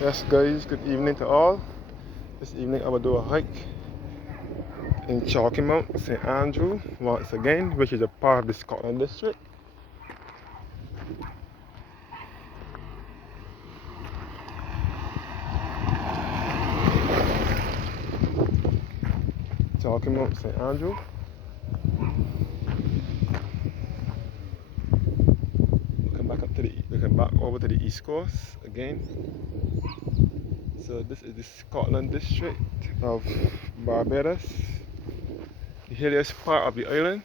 Yes guys, good evening to all. This evening I will do a hike in Chalky Mount, St. Andrew, once again, which is a part of the Scotland district. Chalky Mount, St. Andrew. Looking back over to the east coast again. So this is the Scotland district of Barbados, the hilliest part of the island.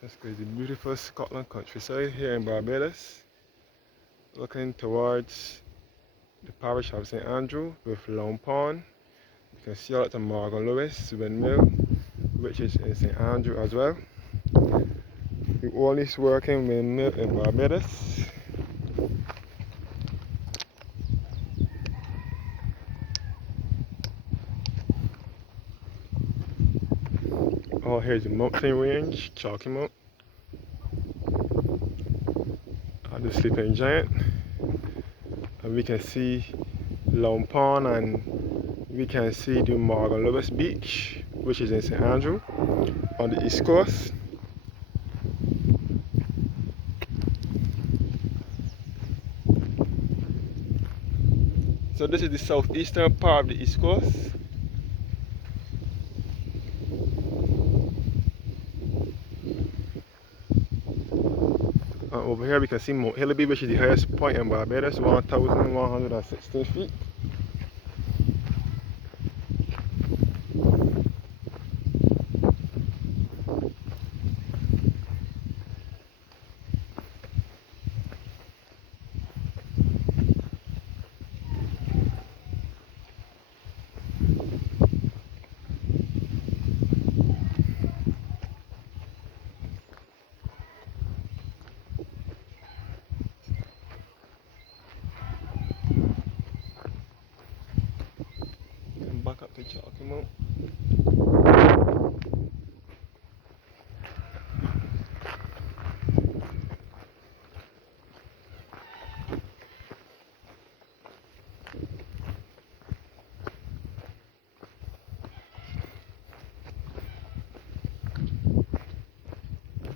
This is the beautiful Scotland countryside here in Barbados, looking towards the parish of St. Andrew with Lone Pond. You can see all at the Morgan Lewis windmill, which is in St. Andrew as well. The oldest working windmill in Barbados. Oh, here's the mountain range, Chalky Mount. The sleeping giant. And we can see Lone Pond, and we can see the Morgan Lewis beach, which is in St. Andrew on the east coast. So this is the southeastern part of the east coast. Over here we can see Mount Hillaby, which is the highest point in Barbados, 1,116 feet. And back up to Chalky Mount.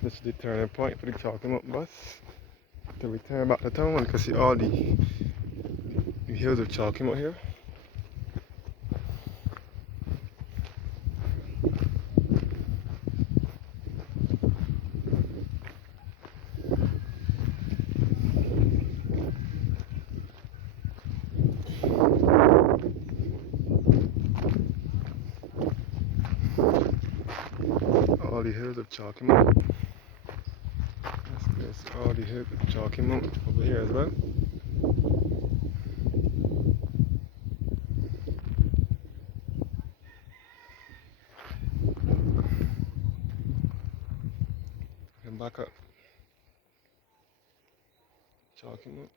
This is the turning point for the Chalky Mount bus. To return back to town, and you can see all the hills of Chalky Mount here. All the hills of Chalky Mount. There's all the hills of Chalky Mount over here as well. And back up Chalky Mount.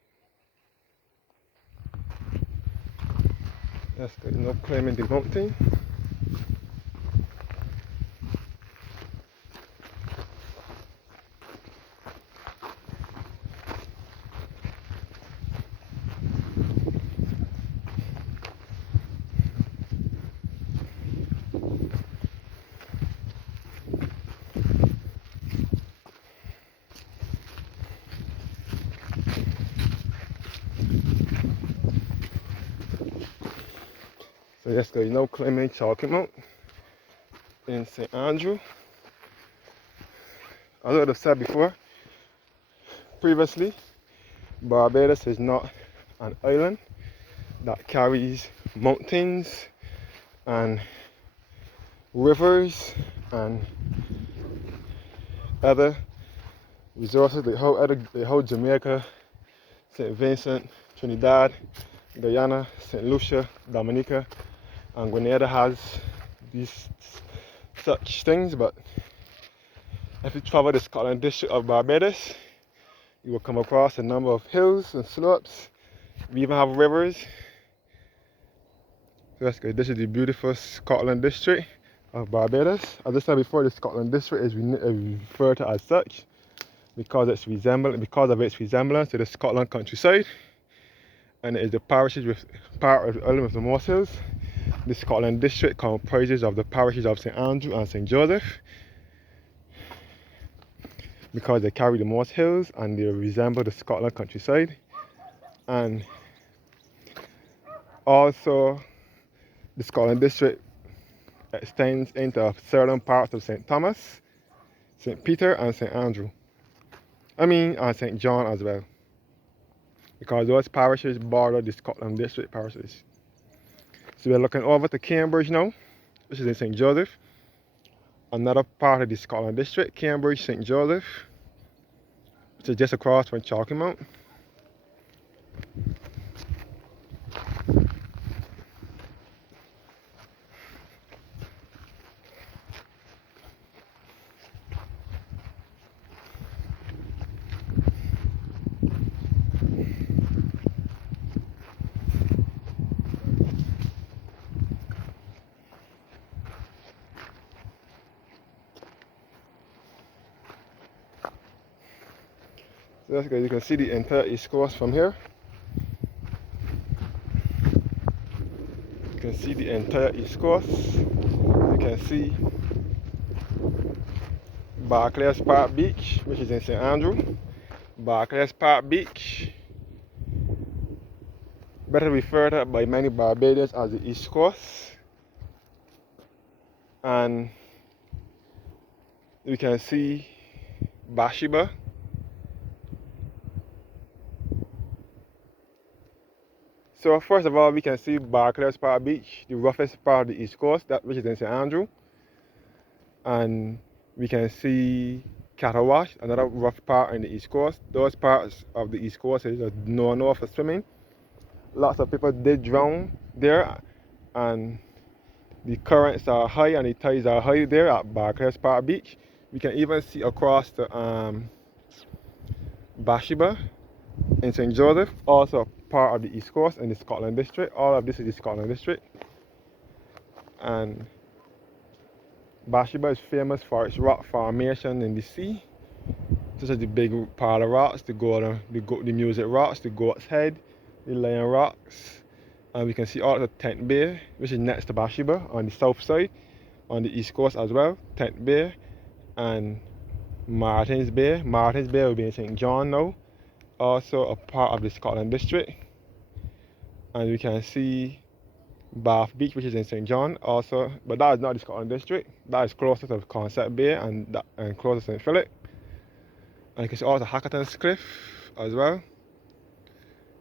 That's good. No climbing the mountain. So yes, guys, no climbing Chalky Mount in St. Andrew. As I would have said before, previously, Barbados is not an island that carries mountains and rivers and other resources. They hold Jamaica, St. Vincent, Trinidad, Guyana, St. Lucia, Dominica, and Grenada has these such things. But if you travel the Scotland district of Barbados, you will come across a number of hills and slopes. We even have rivers. So that's good. This is the beautiful Scotland district of Barbados. As I said before, the Scotland district is referred to as such. because of its resemblance to the Scotland countryside, and it is the parishes with part of the island with the most hills. The Scotland district comprises of the parishes of St Andrew and St Joseph because they carry the most hills and they resemble the Scotland countryside. And also the Scotland district extends into certain parts of St Thomas, St Peter and St Andrew. And St John as well, because those parishes border the Scotland district parishes. So we're looking over to Cambridge now, which is in St Joseph, another part of the Scotland district, Cambridge, St Joseph, which is just across from Chalky Mount. So that's good. You can see the entire east coast from here. You can see the entire east coast. You can see Barclays Park Beach, which is in St Andrew. Barclays Park Beach, better referred to by many Barbadians as the East Coast. And you can see Bathsheba. So first of all, we can see Barclays Park Beach, the roughest part of the East Coast, which is in St Andrew. And we can see Catterwash, another rough part in the East Coast. Those parts of the East Coast is known for swimming. Lots of people did drown there, and the currents are high and the tides are high there at Barclays Park Beach. We can even see across the Bathsheba in St Joseph, also part of the East Coast in the Scotland district. All of this is the Scotland district. And Bathsheba is famous for its rock formation in the sea, such as the big pile of rocks, the music rocks, the goat's head, the lion rocks. And we can see all the Tent Bay, which is next to Bathsheba on the south side, on the east coast as well. Tent Bay and Martin's Bay. Martin's Bay will be in St John now, also a part of the Scotland district. And we can see Bath Beach, which is in St John also, but that is not the Scotland district. That is closer to Concept Bay and closer to St Philip. And you can see also Hackerton's Cliff as well.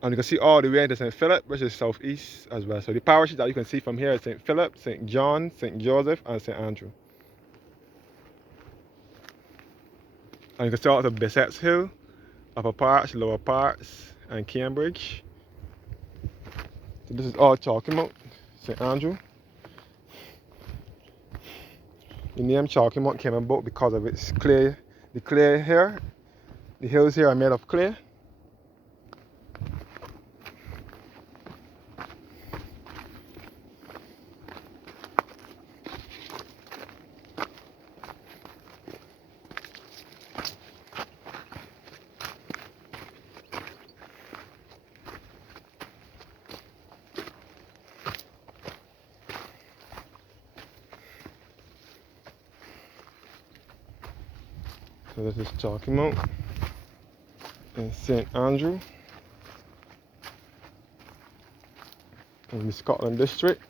And you can see all the way into St Philip, which is southeast as well. So the parishes that you can see from here is St Philip, St John, St Joseph and St Andrew. And you can see also Bissett's Hill, upper parts, lower parts, and Cambridge. So this is all Chalky Mount, St Andrew. The name Chalky Mount came about because of its clay. The clay here, the hills here are made of clay. So this is Chalky Mount in St Andrew in the Scotland district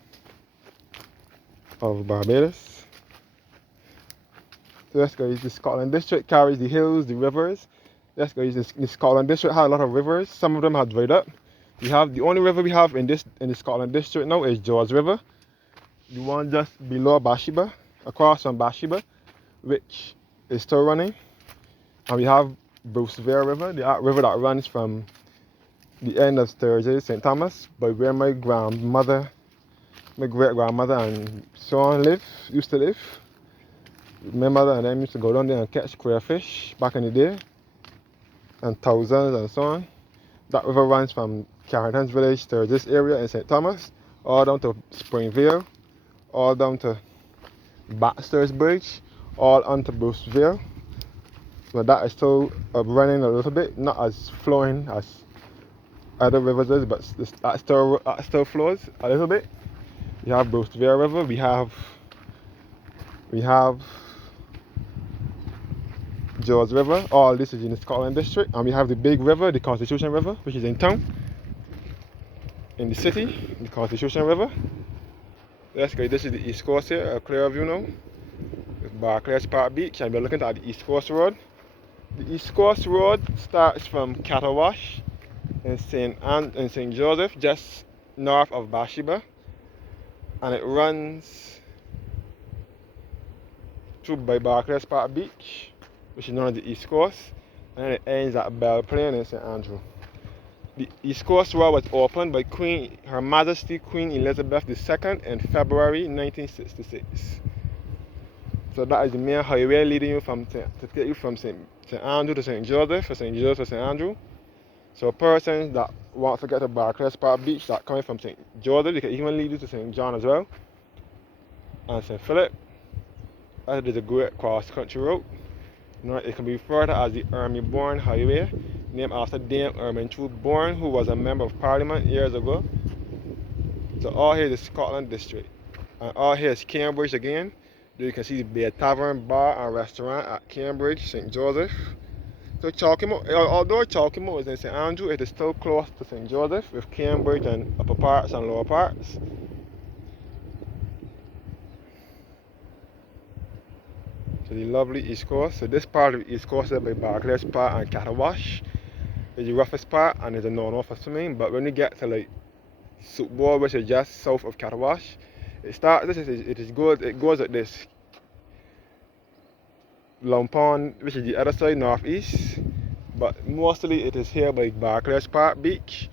of Barbados. So let's go. The Scotland district carries the hills, the rivers. Let's go. The Scotland district has a lot of rivers. Some of them have dried up. The only river we have in the Scotland district now is George River, the one just below Bathsheba, across from Bathsheba, which is still running. And we have Bruceville River, the river that runs from the end of Sturgis, St. Thomas, by where my great-grandmother and so on used to live. My mother and them used to go down there and catch crayfish back in the day, and thousands and so on. That river runs from Carrington's village, Sturgis area in St. Thomas, all down to Springvale, all down to Baxter's Bridge, all onto Bruceville. but that is still running a little bit, not as flowing as other rivers is, but that still flows a little bit. We have Bruceville River, we have George River, all this is in the Scotland district, and we have the big river, the Constitution River, which is in town, in the city, the Constitution River. That's great. This is the East Coast here, a clear view now. With Barclays Park Beach, and we're looking at the East Coast Road. The East Coast Road starts from Catawash in St. Joseph, just north of Bathsheba, and it runs through by Barclays Park Beach, which is known as the East Coast, and then it ends at Belle Plaine in St. Andrew. The East Coast Road was opened by Her Majesty Queen Elizabeth II in February 1966. So that is the main highway leading you to take you from St. Andrew to St. Joseph, or St. Joseph to St. Andrew. So persons that want to get to Barclays Park Beach, that coming from St. Joseph, they can even lead you to St. John as well, and St. Philip. That is a great cross-country route. It can be referred to as the Ermy-Bourne Highway, named after Dame Ermintrude Bourne, who was a member of Parliament years ago. So all here is the Scotland district, and all here is Cambridge again. There you can see the Bay Tavern, Bar and Restaurant at Cambridge, St. Joseph. So Chalky Mount, although Chalky Mount is in St. Andrew, it is still close to St. Joseph, with Cambridge and upper parts and lower parts. So the lovely East Coast. So this part of the East Coast is by Barclays Park and Catawash. It's the roughest part and it's a no-no for swimming. But when you get to like Soupboard, which is just south of Catawash, it goes at this Long Pond, which is the other side, northeast. But mostly it is here by Barclays Park Beach,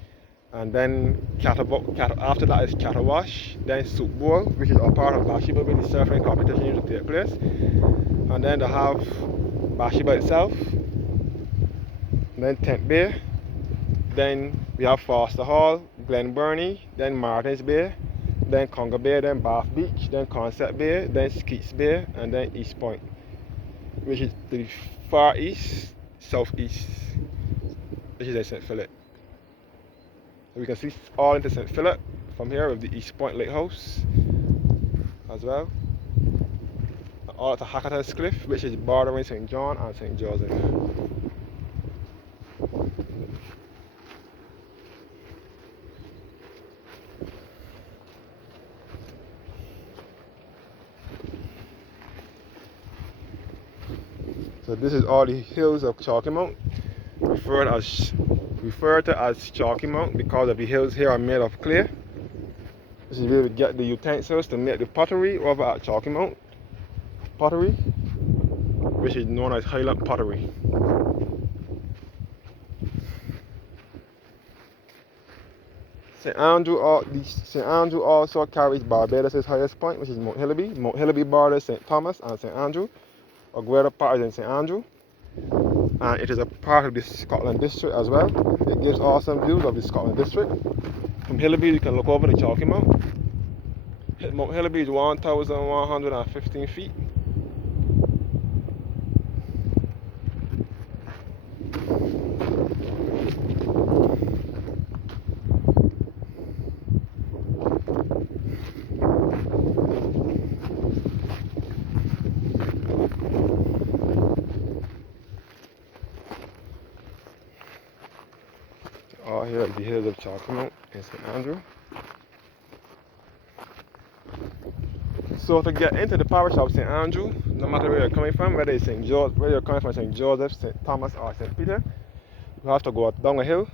and then after that is Catawash, then Soupboard, which is a part of Bathsheba where the surfing competition used to take place. And then they have Bathsheba itself, then Tent Bay, then we have Foster Hall, Glen Burnie, then Martins Bay, then Conger Bay, then Bath Beach, then Concept Bay, then Skeets Bay, and then East Point, which is to the far east, southeast, which is in St. Philip. So we can see all into St. Philip from here with the East Point Lighthouse as well. All to Hackerton's Cliff, which is bordering St. John and St. Joseph. So this is all the hills of Chalky Mount, referred to as Chalky Mount because of the hills here are made of clay. This is where we get the utensils to make the pottery over at Chalky Mount. Pottery, which is known as Highland pottery. St. Andrew also carries Barbados' highest point, which is Mount Hillaby. Mount Hillaby borders St. Thomas and St. Andrew. A greater part is in St. Andrew, and it is a part of the Scotland district as well. It gives awesome views of the Scotland district. From Hillaby you can look over the Chalky Mount. Mount Hillaby is 1,115 feet. All here are the hills of Chalky Mount in St. Andrew. So to get into the parish of St. Andrew, no matter where you're coming from, whether you're coming from St. Joseph, St. Thomas or St. Peter, you have to go down a hill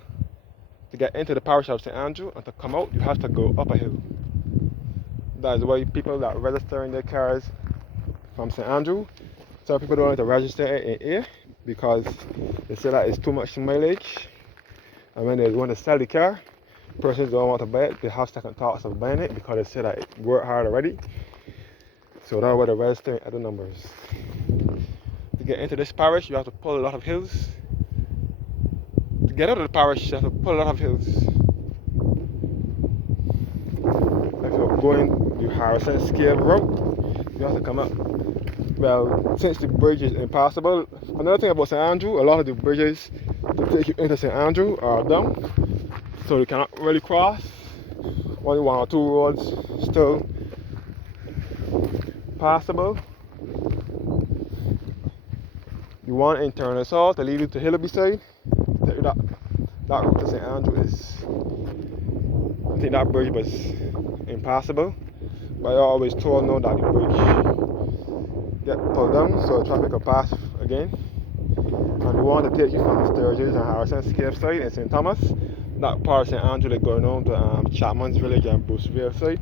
to get into the parish of St. Andrew, and to come out you have to go up a hill. That is why people that register in their cars from St. Andrew, some people don't want to register in here because they say that it's too much mileage. And when they want to sell the car, persons don't want to buy it, they have second thoughts of buying it because they say that it worked hard already. So that's why they're registering other numbers. To get into this parish, you have to pull a lot of hills. To get out of the parish, you have to pull a lot of hills. If you're going the Harrison Scale route, you have to come up well, since the bridge is impassable, another thing about St. Andrew, a lot of the bridges to take you into St. Andrew are down, so you cannot really cross. Only one or two roads still passable. You want internal south to lead you to Hillaby side. Take you that route to St. Andrew is, I think that bridge was impassable. But I always told now that the bridge get pulled down so traffic will pass again. And we want to take you from Sturgis and Harrison Scape side in St. Thomas. That part of St. Andrew that going on to Chapman's Village and Bruceville side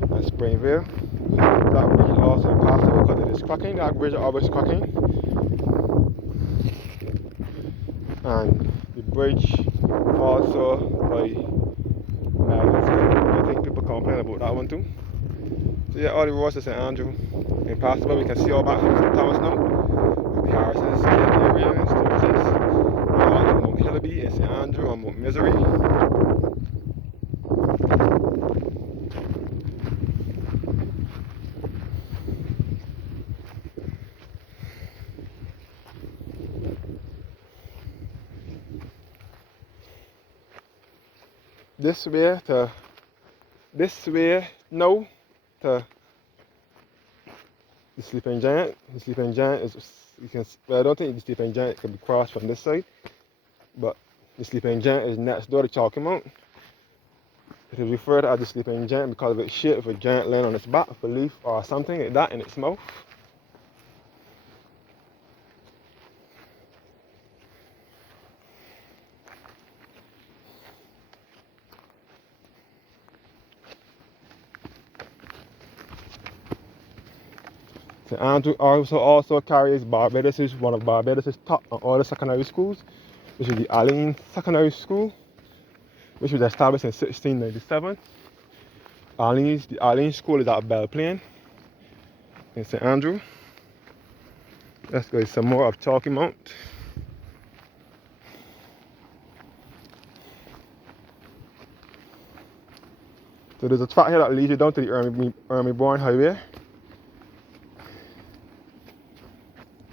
and Springville. That bridge is also impassable because it is cracking. That bridge is always cracking. And the bridge also by I think people complain about that one too. So yeah, all the roads to St. Andrew impassable. We can see all back from St. Thomas now. The Harrison Scape area and Sturgis. All the Mount Hillaby and St. Andrew and Mount Misery. This way now to the Sleeping Giant. The Sleeping Giant is, you can, well, I don't think the Sleeping Giant can be crossed from this side, but the Sleeping Giant is next door to Chalky Mount. It is referred to as the Sleeping Giant because of its shape of a giant laying on its back with a leaf or something like that in its mouth. St. Andrew also carries Barbados, one of Barbados' top and all the secondary schools, which is the Allen Secondary School, which was established in 1697. The Allen School is at Belle Plaine in St. Andrew. Let's go some more of Chalky Mount. So there's a track here that leads you down to the Ermy-Bourne Highway.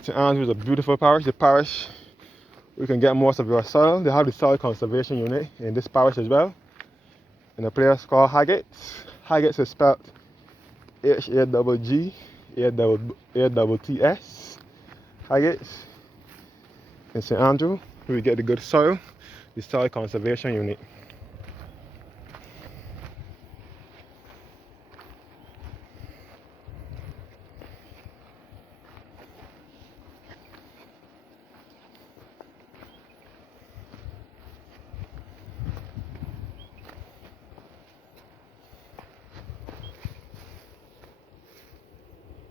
St. Andrew is a beautiful parish. The parish, you can get most of your soil. They have the soil conservation unit in this parish as well. In a place called Haggett's. Haggett's is spelled H-A-G-G-A-T-T-S. Haggett's in St. Andrew. We get the good soil, the soil conservation unit.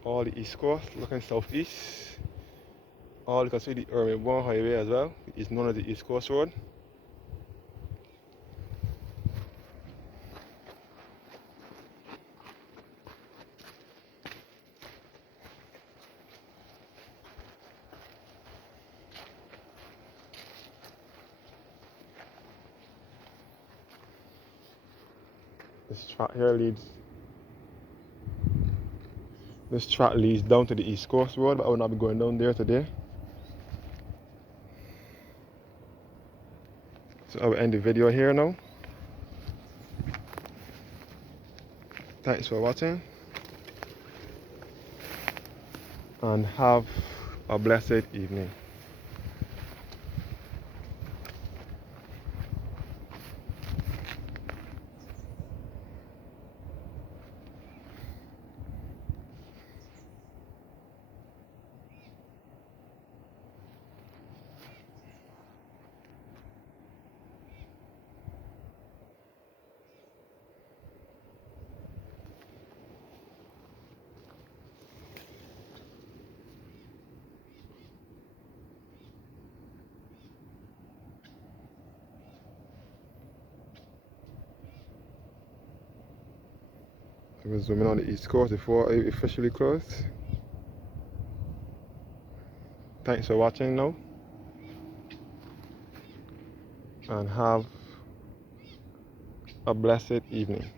All the east coast looking southeast. All you can see the Ermy-Bourne Highway as well. It's known as the East Coast Road. This track here leads. This track leads down to the East Coast Road, but I will not be going down there today. So I will end the video here now. Thanks for watching. And have a blessed evening. We're zooming on the East Coast before it officially closed. Thanks for watching now. And have a blessed evening.